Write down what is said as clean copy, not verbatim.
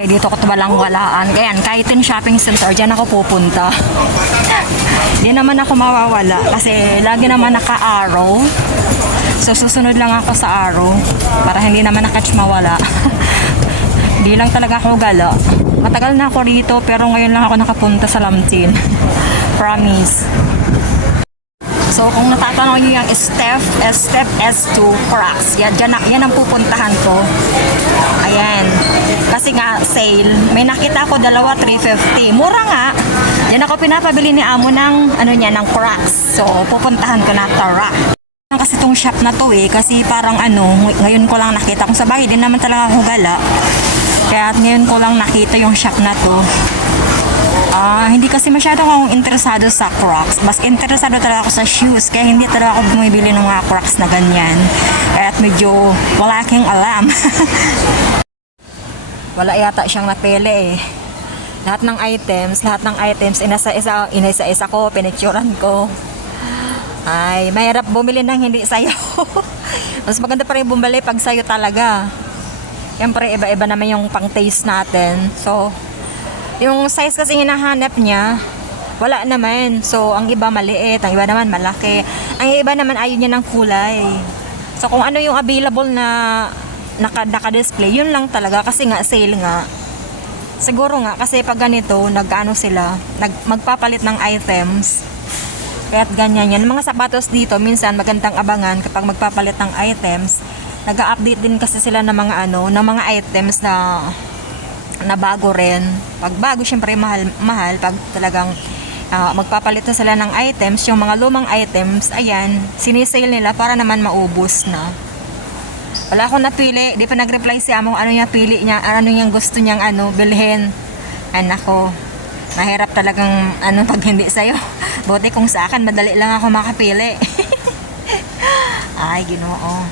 Dito ko walang walaan. Kaya kahit in shopping center, dyan ako pupunta. Di naman ako mawawala kasi lagi naman naka-arrow. So susunod lang ako sa arrow para hindi naman nakatch mawala. Di lang talaga ako gala. Matagal na ako rito pero ngayon lang ako nakapunta sa Lamtin. Promise. So kung natatanong niyo yung step S2 Crocs, yan ang pupuntahan ko. Ayan. Kasi nga sale, may nakita ko dalawa 350. Mura nga. Yan ako pinapabili ni amo ng ng Crocs. So pupuntahan ko na Tara. Kasi tong shop na to kasi parang ngayon ko lang nakita. Kung sa bagay din naman talaga ako gala. Kaya ngayon ko lang nakita yung shop na to. Hindi kasi masyado akong interesado sa Crocs. Mas interesado talaga ako sa shoes. Kaya hindi talaga ako bumibili ng mga Crocs na ganyan. At medyo wala akong alam. Wala yata siyang napili Lahat ng items, inisa-isa ko, pinicturan ko. Ay, mahirap bumili ng hindi sayo. Mas maganda pa rin bumili pag sayo talaga. Siyempre, iba-iba naman yung pang-taste natin. So, yung size kasi hinahanap niya, wala naman. So, ang iba maliit, ang iba naman malaki. Ang iba naman ayaw niya ng kulay. So, kung ano yung available na naka-display, yun lang talaga kasi nga sale nga. Siguro nga kasi pag ganito, magpapalit ng items. Kaya't ganyan yan. Mga sapatos dito, minsan magandang abangan kapag magpapalit ng items. Nag-update din kasi sila ng mga items na bago rin. Pag bago, syempre mahal. Pag talagang magpapalit na sila ng items, yung mga lumang items, ayan, sinisale nila para naman maubos na. Wala akong napili, di pa nag-reply si amo ano yung pili niya, ano yung gusto niyang bilhin. Ay nako, mahirap talagang pag hindi sa'yo. Buti kung sa akin, madali lang ako makapili. Ay, Ginoo.